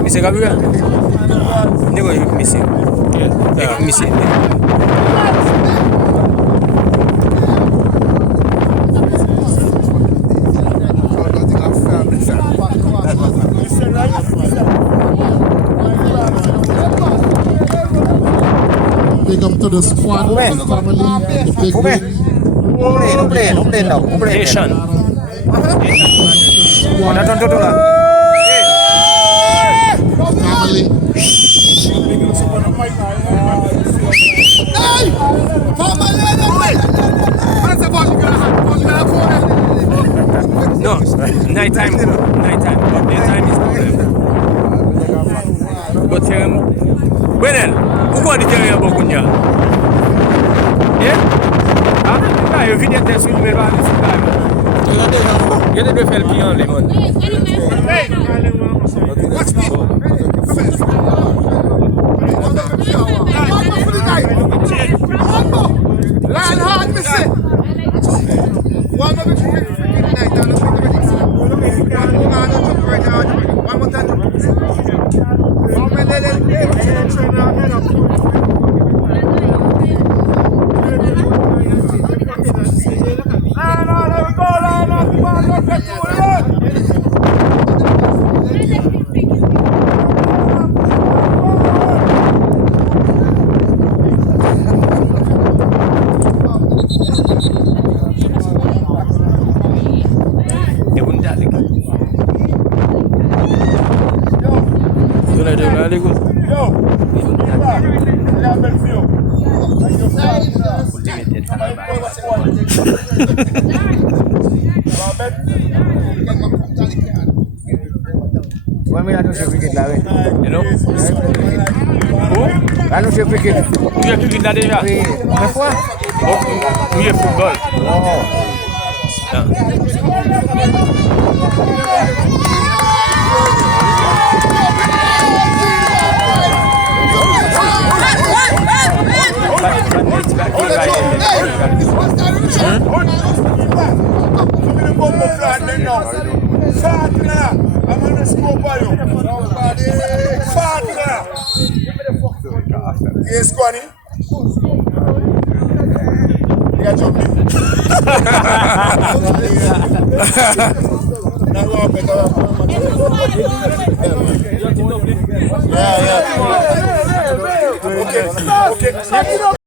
Misi kami kan? Ini kau misi. Misi. Big up to the squad, the family, the big win. Nation. Family. No, nighttime. But daytime is problem. But Benel, who got the area about Kunya? Yeah? Ah, you video test with me about this time. You did help me on lemon. Watch me. Line hard, Missy. One more Hello? Anu saya fikir. Tu as plus de la déjà? Combien fois? Oui, le football. Oh. Yes, Kwani. You got your Yeah. Okay.